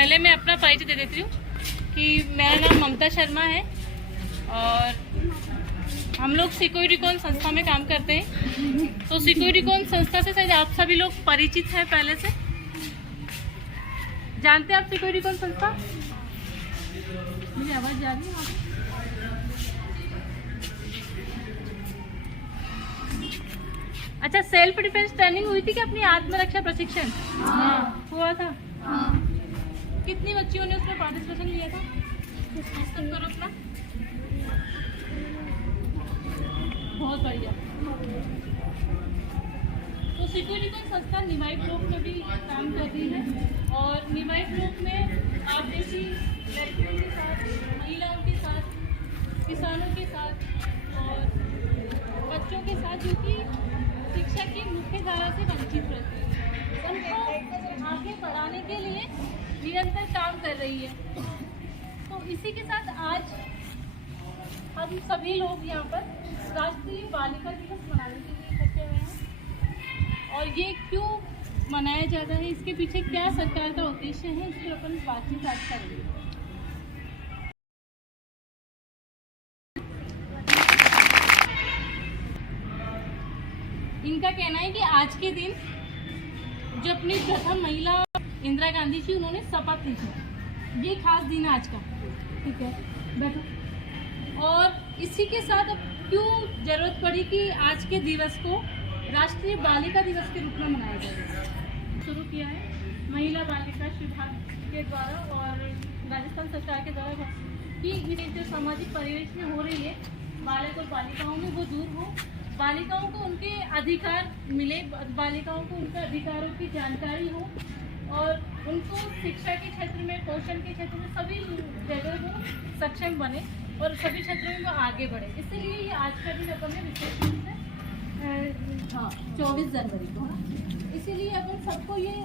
पहले मैं अपना परिचय दे देती हूँ कि मेरा नाम ममता शर्मा है और हम लोग सिकोइडिकॉन संस्था में काम करते हैं। तो सिकोइडिकॉन संस्था से शायद आप सभी लोग परिचित हैं, पहले से जानते हैं आप सिकोइडिकॉन संस्था? मुझे आवाज़ जा रही है आप? अच्छा, सेल्फ डिफेंस ट्रेनिंग हुई थी कि अपनी आत्मरक्षा प्रशिक्षण हुआ था? कितनी बच्चियों ने उसमें पार्टिसिपेशन लिया था? करो अपना, बहुत बढ़िया। तो सिकोइडिकॉन संस्था निमाई ब्लॉक में भी काम कर रही है और निमाई ब्लॉक में आप जैसी लड़कियों के साथ, महिलाओं के साथ, किसानों के साथ और बच्चों के साथ जो कि शिक्षा की मुख्य धारा से वंचित रहते हैं, उनको आगे बढ़ाने के लिए निरंतर काम कर रही है। तो इसी के साथ आज हम सभी लोग यहाँ पर राष्ट्रीय बालिका दिवस मनाने के लिए इकट्ठे हुए हैं और ये क्यों मनाया जाता है, इसके पीछे क्या सरकार का उद्देश्य है, इस पर अपन बातचीत आज करेंगे। इनका कहना है कि आज के दिन जो अपनी प्रथम महिला इंदिरा गांधी जी, उन्होंने शपथ ली थी, ये खास दिन है आज का। ठीक है, बैठो। और इसी के साथ अब क्यों जरूरत पड़ी कि आज के दिवस को राष्ट्रीय बालिका दिवस के रूप में मनाया जाए? शुरू किया है महिला बालिका विभाग के द्वारा और राजस्थान सरकार के द्वारा कि जो सामाजिक परिवेश में हो रही है बालक और बालिकाओं में, वो दूर हो, बालिकाओं को उनके अधिकार मिले, बालिकाओं को उनके अधिकारों की जानकारी हो और उनको शिक्षा के क्षेत्र में, पोषण के क्षेत्र में सभी जगह वो सक्षम बने और सभी क्षेत्रों में वो आगे बढ़े। इसलिए ये आज का दिन अपन ने विशेष रूप से 24 जनवरी को, इसीलिए अपन सबको ये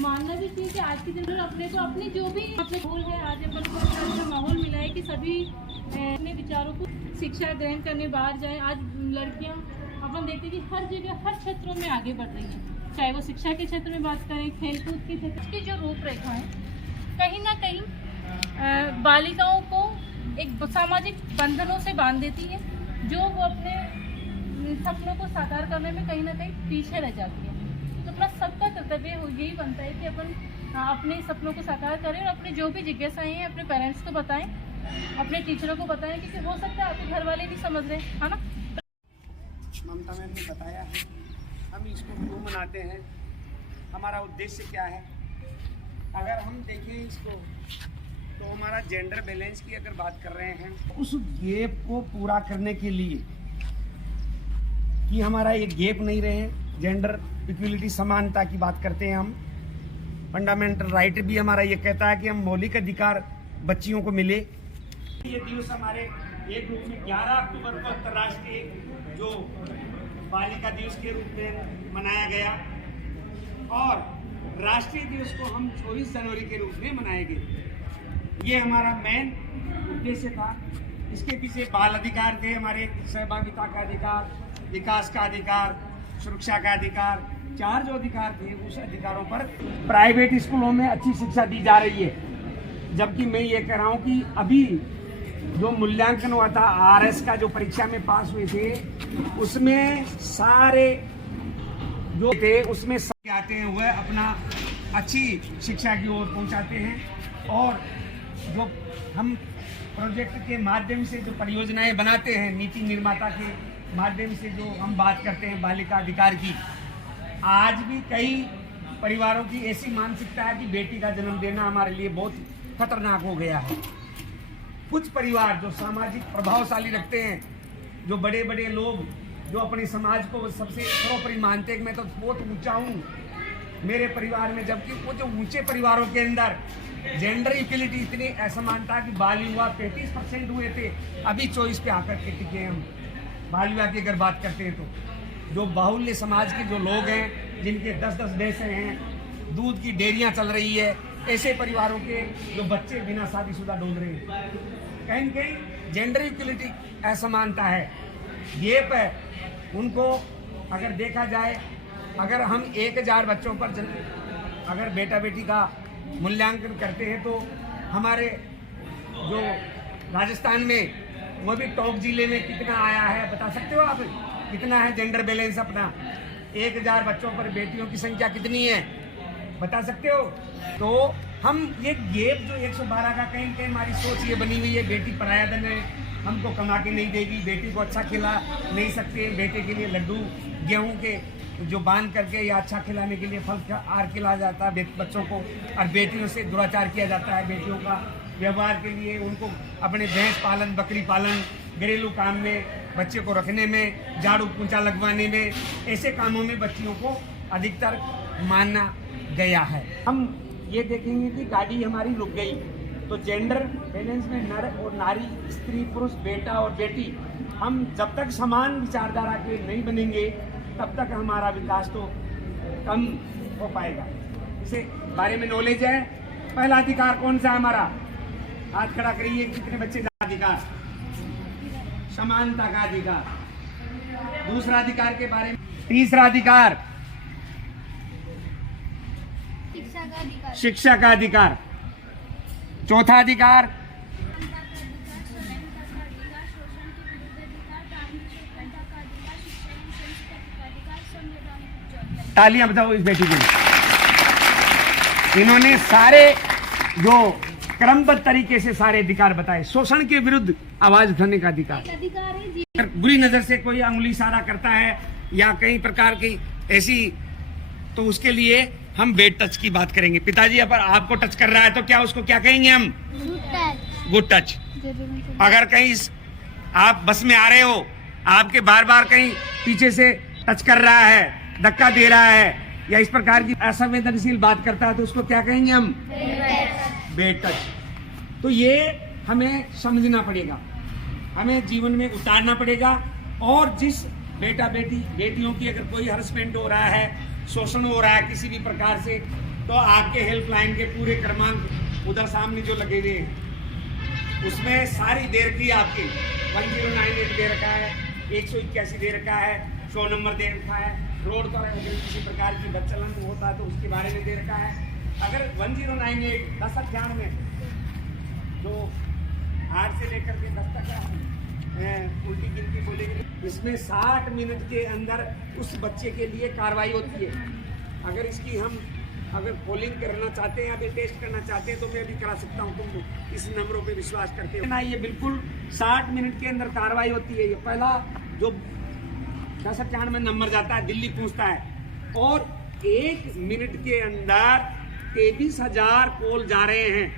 मानना भी चाहिए कि आज के दिन अपने को अपनी जो भी माहौल है, आज अपन को ऐसा माहौल मिला है कि सभी अपने विचारों को शिक्षा ग्रहण करने बाहर जाए। आज लड़कियां अपन देखते हैं कि हर जगह, हर क्षेत्रों में आगे बढ़ रही हैं, चाहे वो शिक्षा के क्षेत्र में बात करें, खेलकूद के क्षेत्र की जो रूपरेखा है, कहीं ना कहीं बालिकाओं को एक सामाजिक बंधनों से बांध देती है, जो वो अपने सपनों को साकार करने में कहीं ना कहीं पीछे रह जाती है। तो अपना सबका कर्तव्य यही बनता है कि अपन अपने सपनों को साकार करें और अपने जो भी जिज्ञासाएं हैं अपने पेरेंट्स को बताएं, अपने टीचरों को बताएं, क्योंकि हो सकता है आपके घर वाले नहीं समझ रहे, है ना? ममता मैम ने बताया है हम इसको क्यों मनाते हैं, हमारा उद्देश्य क्या है। अगर हम देखें इसको तो हमारा जेंडर बैलेंस की अगर बात कर रहे हैं, उस गैप को पूरा करने के लिए कि हमारा ये गैप नहीं रहे, जेंडर इक्वलिटी, समानता की बात करते हैं हम। फंडामेंटल राइट भी हमारा ये कहता है कि हम मौलिक अधिकार बच्चियों को मिले। ये दिवस हमारे एक रूप में 11 अक्टूबर को अंतर्राष्ट्रीय जो बालिका दिवस के रूप में मनाया गया और राष्ट्रीय दिवस को हम 24 जनवरी के रूप में मनाएंगे। ये हमारा मेन उद्देश्य था। इसके पीछे बाल अधिकार थे हमारे, सहभागिता का अधिकार, विकास का अधिकार, सुरक्षा का अधिकार, 4 जो अधिकार थे उस अधिकारों पर प्राइवेट स्कूलों में अच्छी शिक्षा दी जा रही है। जबकि मैं ये कह रहा हूँ कि अभी जो मूल्यांकन हुआ था आरएस का, जो परीक्षा में पास हुए थे, उसमें सारे जो थे उसमें सब आते हुए अपना अच्छी शिक्षा की ओर पहुंचाते हैं। और जो हम प्रोजेक्ट के माध्यम से जो परियोजनाएं बनाते हैं, नीति निर्माता के माध्यम से जो हम बात करते हैं बालिका अधिकार की, आज भी कई परिवारों की ऐसी मानसिकता है कि बेटी का जन्म देना हमारे लिए बहुत खतरनाक हो गया है। कुछ परिवार जो सामाजिक प्रभावशाली रखते हैं, जो बड़े बड़े लोग जो अपने समाज को सबसे सर्वोपरि मानते हैं कि मैं तो बहुत ऊंचा हूँ मेरे परिवार में, जबकि वो जो ऊंचे परिवारों के अंदर जेंडर इक्वलिटी इतनी असमानता कि बाल विवाह 35% हुए थे, अभी 24 पे आकर के टिके हैं। हम बाल विवाह की अगर बात करते हैं तो जो बाहुल्य समाज के जो लोग हैं, जिनके 10-10 भैंसें हैं, दूध की डेयरियां चल रही है, ऐसे परिवारों के जो बच्चे बिना शादीशुदा डोल रहे हैं, कहीं कहीं जेंडर इक्वलिटी असमानता है, गैप है। उनको अगर देखा जाए, अगर हम 1000 बच्चों पर अगर बेटा बेटी का मूल्यांकन करते हैं तो हमारे जो राजस्थान में वो भी टॉप जिले में कितना आया है बता सकते हो आप? कितना है जेंडर बैलेंस अपना? 1000 बच्चों पर बेटियों की संख्या कितनी है बता सकते हो? तो हम ये गैप जो 112 का कहीं हमारी सोच ये बनी हुई है, बेटी पराया धन है, हमको कमा के नहीं देगी, बेटी को अच्छा खिला नहीं सकते, बेटे के लिए लड्डू गेहूं के जो बांध करके या अच्छा खिलाने के लिए फल का आर खिलाया जाता है बच्चों को, और बेटियों से दुराचार किया जाता है। बेटियों का व्यवहार के लिए उनको अपने भैंस पालन, बकरी पालन, घरेलू काम में, बच्चे को रखने में, झाड़ू पोंछा लगवाने में, ऐसे कामों में बच्चियों को अधिकतर माना गया है। हम ये देखेंगे कि गाड़ी हमारी रुक गई तो जेंडर बैलेंस में नर और नारी, स्त्री पुरुष, बेटा और बेटी, हम जब तक समान विचारधारा के नहीं बनेंगे तब तक हमारा विकास तो कम हो पाएगा। इसे बारे में नॉलेज है। पहला अधिकार कौन सा है हमारा? हाथ खड़ा करिए, कितने बच्चे का अधिकार? समानता का अधिकार। दूसरा अधिकार के बारे में? तीसरा अधिकार शिक्षा का अधिकार। चौथा अधिकार तालियां बताओ इस बेटी के लिए। इन्होंने सारे जो क्रमबद्ध तरीके से सारे अधिकार बताए। शोषण के विरुद्ध आवाज उठाने का अधिकार। अगर बुरी नजर से कोई अंगुली इशारा करता है या कई प्रकार की ऐसी, तो उसके लिए हम बेड टच की बात करेंगे। पिताजी अगर आपको टच कर रहा है तो क्या उसको क्या कहेंगे हम? Good touch. अगर कहीं आप बस में आ रहे हो, आपके बार बार कहीं पीछे से टच कर रहा है, धक्का दे रहा है या इस प्रकार की असंवेदनशील बात करता है तो उसको क्या कहेंगे हम? Bed touch. तो ये हमें समझना पड़ेगा, हमें जीवन में उतारना पड़ेगा। और जिस बेटियों की अगर कोई हरसमेंट हो रहा है, शोषण हो रहा है किसी भी प्रकार से, तो आपके हेल्पलाइन के पूरे क्रमांक उधर सामने जो लगे हुए हैं उसमें सारी दे रखी है। आपकी 1098 दे रखा है, 181 दे रखा है, 100 नंबर दे रखा है। रोड पर अगर किसी प्रकार की बदचलन होता है तो उसके बारे में दे रखा है। अगर 1098 1098 में जो 8 से लेकर के 10 तक उल्टी गिनती बोलेगी, इसमें 60 मिनट के अंदर उस बच्चे के लिए कार्रवाई होती है। अगर इसकी हम अगर पोलिंग करना चाहते हैं, अभी टेस्ट करना चाहते हैं तो मैं भी करा सकता हूँ, तुम इस नंबरों पे विश्वास करते हो ना। ये बिल्कुल 60 मिनट के अंदर कार्रवाई होती है। ये पहला जो 1098 में नंबर जाता है, दिल्ली पहुँचता है और 1 मिनट के अंदर 23,000 कॉल जा रहे हैं।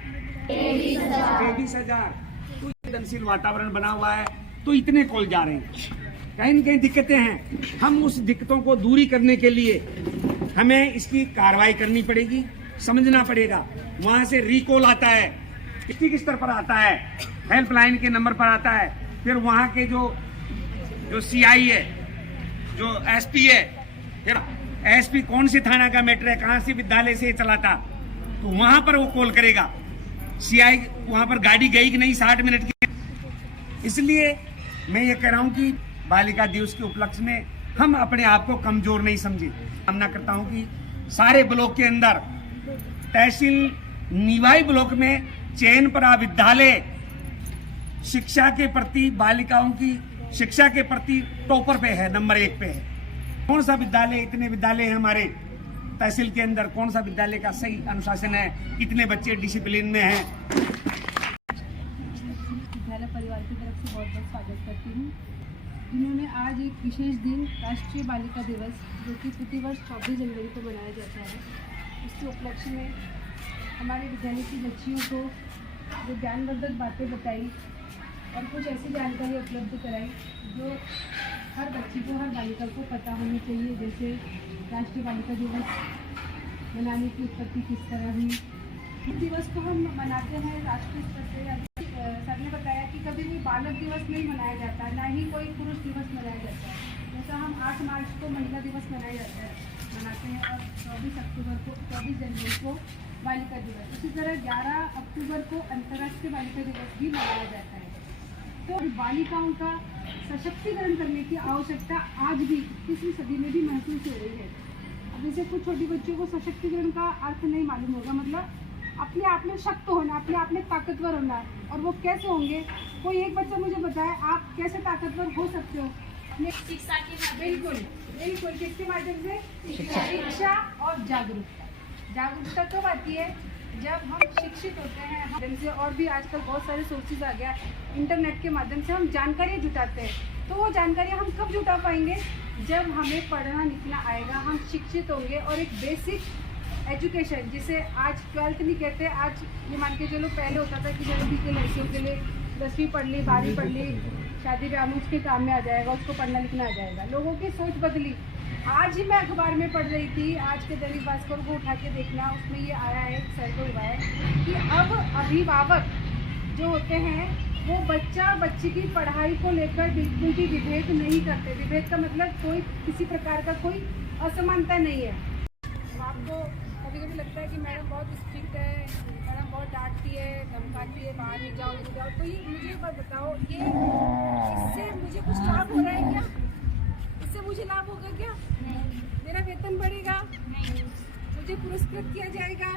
23,000। तो संवेदनशील वातावरण बना हुआ है तो इतने कॉल जा रहे हैं। कहीं न कहीं दिक्कतें हैं। हम उस दिक्कतों को दूरी करने के लिए हमें इसकी कार्रवाई करनी पड़ेगी, समझना पड़ेगा। वहां से रिकॉल आता है, किस स्तर पर आता है, हेल्पलाइन के नंबर पर आता है। फिर वहां के जो सीआई है, जो एसपी है, फिर एसपी कौन से थाना का मैटर है, कहां से विद्यालय से चलाता, तो वहां पर वो कॉल करेगा। सीआई वहां पर गाड़ी गई कि नहीं 60 मिनट की। इसलिए मैं ये कह रहा हूं कि बालिका दिवस के उपलक्ष्य में हम अपने आप को कमजोर नहीं समझे। कामना करता हूं कि सारे ब्लॉक के अंदर, तहसील निवाई ब्लॉक में चैनपुरा विद्यालय शिक्षा के प्रति, बालिकाओं की शिक्षा के प्रति टॉपर पे है, नंबर 1 पे है। कौन सा विद्यालय, इतने विद्यालय हैं हमारे तहसील के अंदर, कौन सा विद्यालय का सही अनुशासन है, कितने बच्चे डिसिप्लिन में हैं। विद्यालय परिवार की तरफ से बहुत बहुत स्वागत करती हूँ। इन्होंने आज एक विशेष दिन राष्ट्रीय बालिका दिवस, जो कि प्रतिवर्ष 24 जनवरी को मनाया जाता है, उसके उपलक्ष्य में हमारे विद्यालय की बच्चियों को जो ज्ञानवर्धक बातें बताई और कुछ ऐसी जानकारी उपलब्ध कराई जो हर बच्ची को, हर बालिका को पता होनी चाहिए। जैसे राष्ट्रीय बालिका दिवस मनाने की उत्पत्ति किस तरह हुई। इस दिवस को हम मनाते हैं राष्ट्रीय स्तर से। सर ने बताया कि कभी भी बालक दिवस नहीं मनाया जाता, ना ही कोई पुरुष दिवस मनाया जाता है। जैसा हम 8 मार्च को महिला दिवस मनाते हैं और 24 जनवरी को बालिका दिवस। इसी तरह 11 अक्टूबर को अंतर्राष्ट्रीय बालिका दिवस भी मनाया जाता है। तो बालिकाओं का सशक्तिकरण करने की आवश्यकता आज भी 21वीं सदी में भी महसूस हो रही है। अब जैसे कुछ छोटी बच्चियों को सशक्तिकरण का अर्थ नहीं मालूम होगा, मतलब अपने आप में शक्त होना, अपने आप में ताकतवर होना। और वो कैसे होंगे? कोई एक बच्चा मुझे बताए आप कैसे ताकतवर हो सकते हो? अपने शिक्षा के माध्यम बिल्कुल बिल्कुल किसके माध्यम से? शिक्षा और जागरूकता। जागरूकता कब आती है? जब हम शिक्षित होते हैं माध्यम से। और भी आजकल बहुत सारे सोर्सेज आ गया, इंटरनेट के माध्यम से हम जानकारी जुटाते हैं। तो वो जानकारी हम कब जुटा पाएंगे? जब हमें पढ़ना लिखना आएगा, हम शिक्षित होंगे और एक बेसिक एजुकेशन, जिसे आज 12th नहीं कहते, आज ये मान के चलो पहले होता था कि चलो ठीक है लड़कियों के लिए 10वीं पढ़ ली, 12वीं पढ़ ली, शादी ब्याह में उसके काम में आ जाएगा, उसको पढ़ना लिखना आ जाएगा। लोगों की सोच बदली। आज ही मैं अखबार में पढ़ रही थी, आज के दैनिक भास्कर को उठा के देखना, उसमें ये आया है, एक सर्वे हुआ है कि अब अभिभावक जो होते हैं वो बच्चा बच्ची की पढ़ाई को लेकर बिल्कुल भी विभेद नहीं करते। विभेद का मतलब कोई किसी प्रकार का कोई असमानता नहीं है। आपको कभी कभी लगता है कि मैडम बहुत स्ट्रिक्ट है, मैडम बहुत डांटती है, धमकाती है, बाहर नहीं जाओ नहीं जाओ। तो ये मुझे एक बात बताओ, ये इससे मुझे कुछ लाभ हो रहा है क्या? इससे मुझे लाभ होगा क्या? मेरा वेतन बढ़ेगा? मुझे पुरस्कृत किया जाएगा?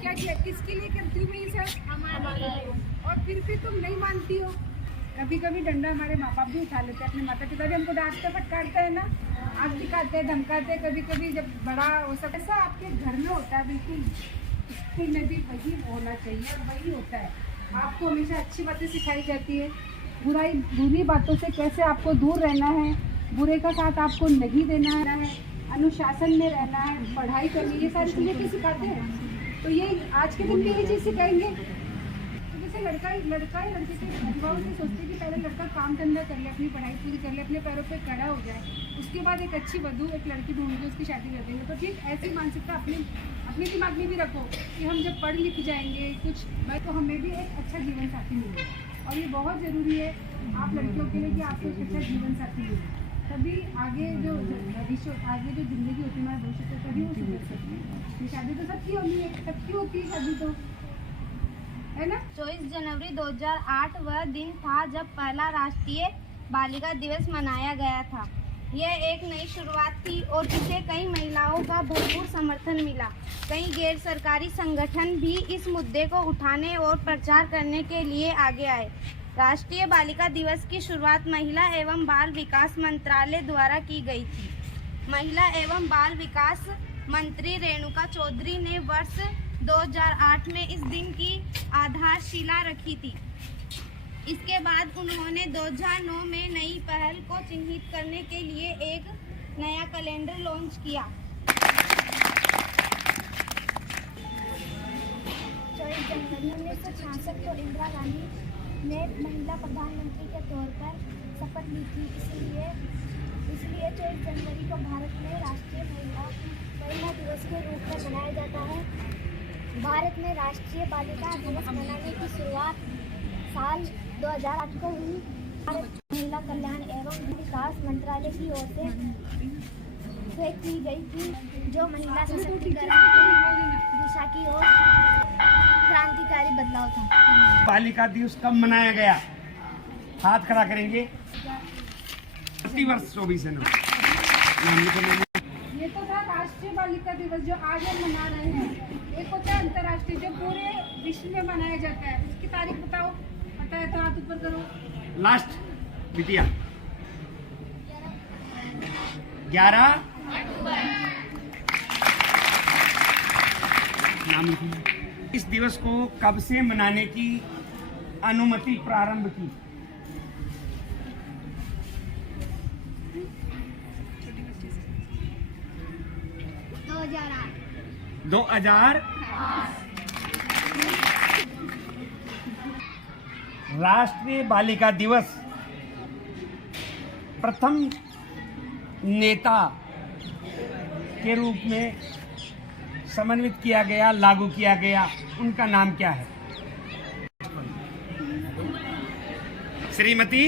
क्या किसके लिए करती हूँ मैं ये सब? हमारा। और फिर भी तुम नहीं मानती हो। कभी कभी डंडा हमारे माँ बाप भी उठा लेते हैं, अपने माता पिता भी हमको डांटते फटकारते हैं ना, आँख दिखाते हैं, धमकाते हैं। कभी कभी जब बड़ा हो सब ऐसा आपके घर में होता है, बिल्कुल स्कूल में भी वही होना चाहिए और वही होता है। आपको हमेशा अच्छी बातें सिखाई जाती है, बुरी बातों से कैसे आपको दूर रहना है, बुरे का साथ आपको नहीं देना है, अनुशासन में रहना है, पढ़ाई करनी, ये सारी चीज़ें भी सिखाते हैं। तो ये आज के दिन भी ये चीज़ सिखाएंगे। तो जैसे लड़का या लड़के के अभिभावक से सोचते हैं कि पहले लड़का काम धंधा कर ले, अपनी पढ़ाई पूरी कर ले, अपने पैरों पे खड़ा हो जाए, उसके बाद एक अच्छी वधू, एक लड़की ढूंढ के उसकी शादी कर देंगे। तो ठीक ऐसी मानसिकता अपने दिमाग में भी रखो कि हम जब पढ़ लिख जाएंगे कुछ तो हमें भी एक अच्छा जीवन साथी मिलेगा। और ये बहुत ज़रूरी है आप लड़कियों के लिए कि आपको एक अच्छा जीवन साथी मिले, तभी आगे जो भविष्य, आगे जो ज़िंदगी होती है हमारे भविष्य को, तभी वो सुधर सकती है। शादी तो सबकी होनी है, सबकी होती है शादी तो, है ना? 24 जनवरी 2008 वह दिन था जब पहला राष्ट्रीय बालिका दिवस मनाया गया था। यह एक नई शुरुआत थी और इसे कई महिलाओं का भरपूर समर्थन मिला। कई गैर सरकारी संगठन भी इस मुद्दे को उठाने और प्रचार करने के लिए आगे आए। राष्ट्रीय बालिका दिवस की शुरुआत महिला एवं बाल विकास मंत्रालय द्वारा की गई थी। महिला एवं बाल विकास मंत्री रेणुका चौधरी ने वर्ष 2008 में इस दिन की आधारशिला रखी थी। इसके बाद उन्होंने 2009 में नई पहल को चिन्हित करने के लिए एक नया कैलेंडर लॉन्च किया। 24 जनवरी 1966 को इंदिरा गांधी ने महिला प्रधानमंत्री के तौर पर शपथ ली थी। इसलिए 24 जनवरी को भारत में राष्ट्रीय महिला दिवस के रूप में मनाया जाता है। भारत में राष्ट्रीय बालिका दिवस मनाने की शुरुआत साल 2008 को हुई। भारत महिला कल्याण एवं विकास मंत्रालय की ओर से की गई थी, जो महिला सशक्तिकरण की दिशा की ओर क्रांतिकारी बदलाव था। बालिका दिवस कब मनाया गया? हाथ खड़ा करेंगे। प्रतिवर्ष 24 जनवरी। ये तो था राष्ट्रीय बालिका दिवस जो आज हम मना रहे हैं। एक होता है अंतर्राष्ट्रीय जो पूरे विश्व में मनाया जाता है। उसकी तारीख बताओ, पता है तो हाथ ऊपर करो। लास्ट बिटिया 11 नाम लिखिए। इस दिवस को कब से मनाने की अनुमति प्रारंभ की? 2000। राष्ट्रीय बालिका दिवस प्रथम नेता के रूप में समन्वित किया गया, लागू किया गया, उनका नाम क्या है? श्रीमती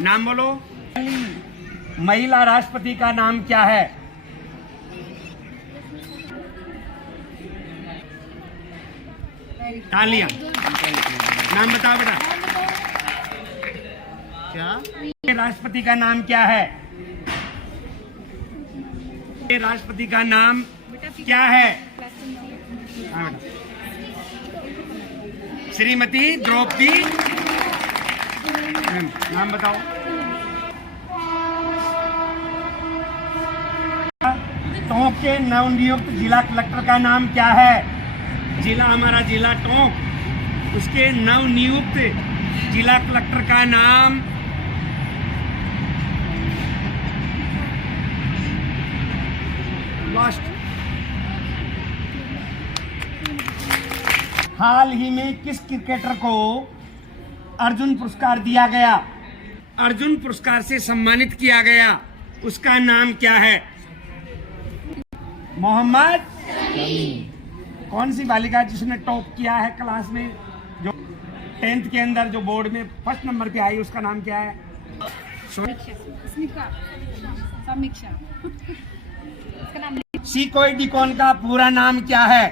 नाम बोलो। महिला राष्ट्रपति का नाम क्या है? तालियां। नाम बताओ बेटा। क्या राष्ट्रपति का नाम क्या है? राष्ट्रपति का नाम क्या है? हाँ बेटा। श्रीमती द्रौपदी, नाम बताओ। टोंक के नवनियुक्त जिला कलेक्टर का नाम क्या है? जिला, हमारा जिला टोंक, उसके नवनियुक्त जिला कलेक्टर का नाम लास्ट। हाल ही में किस क्रिकेटर को अर्जुन पुरस्कार दिया गया? अर्जुन पुरस्कार से सम्मानित किया गया, उसका नाम क्या है? मोहम्मद। कौन सी बालिका जिसने टॉप किया है क्लास में, जो 10th के अंदर जो बोर्ड में फर्स्ट नंबर पे आई, उसका नाम क्या है? समीक्षा। सी कोई डिकॉन का पूरा नाम क्या है?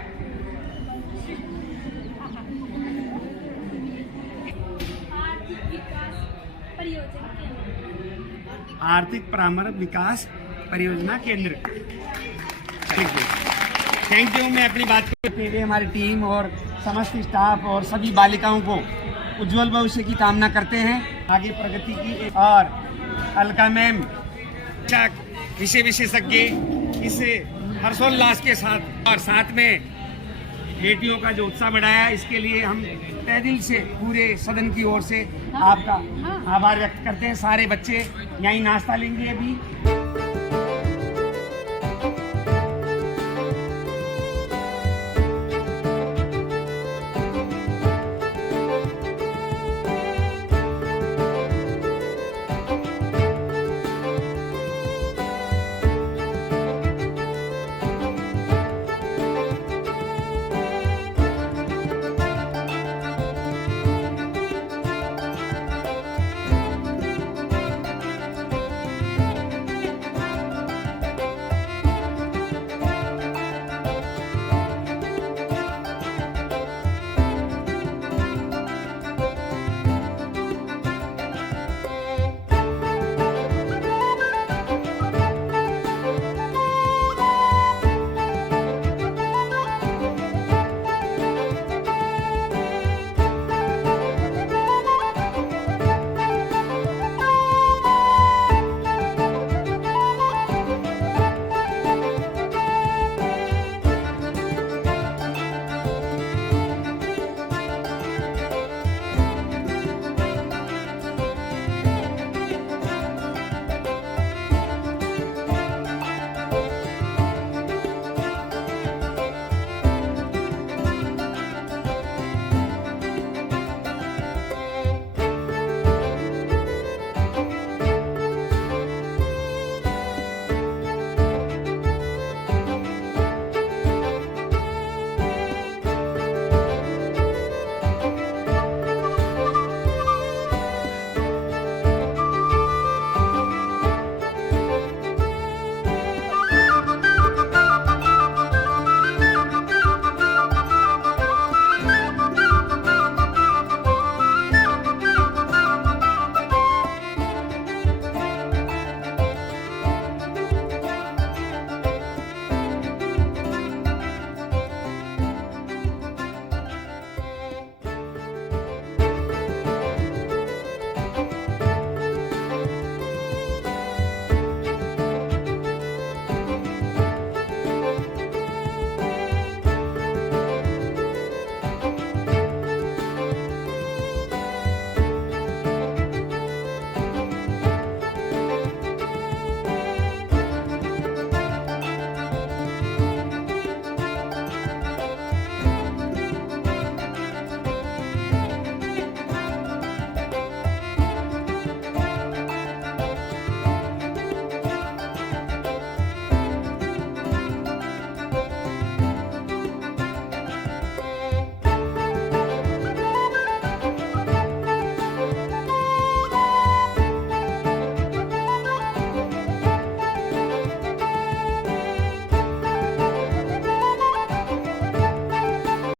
आर्थिक परामर्श विकास परियोजना केंद्र। ठीक है, थैंक यू। मैं अपनी बात को हुए हमारी टीम और समस्त स्टाफ और सभी बालिकाओं को उज्जवल भविष्य की कामना करते हैं, आगे प्रगति की। और अलका मैम विषय विशेषज्ञ इस हर्षोल्लास के साथ और साथ में बेटियों का जो उत्साह बढ़ाया, इसके लिए हम तहे दिल से पूरे सदन की ओर से आपका आभार व्यक्त करते हैं। सारे बच्चे यहीं नाश्ता लेंगे अभी।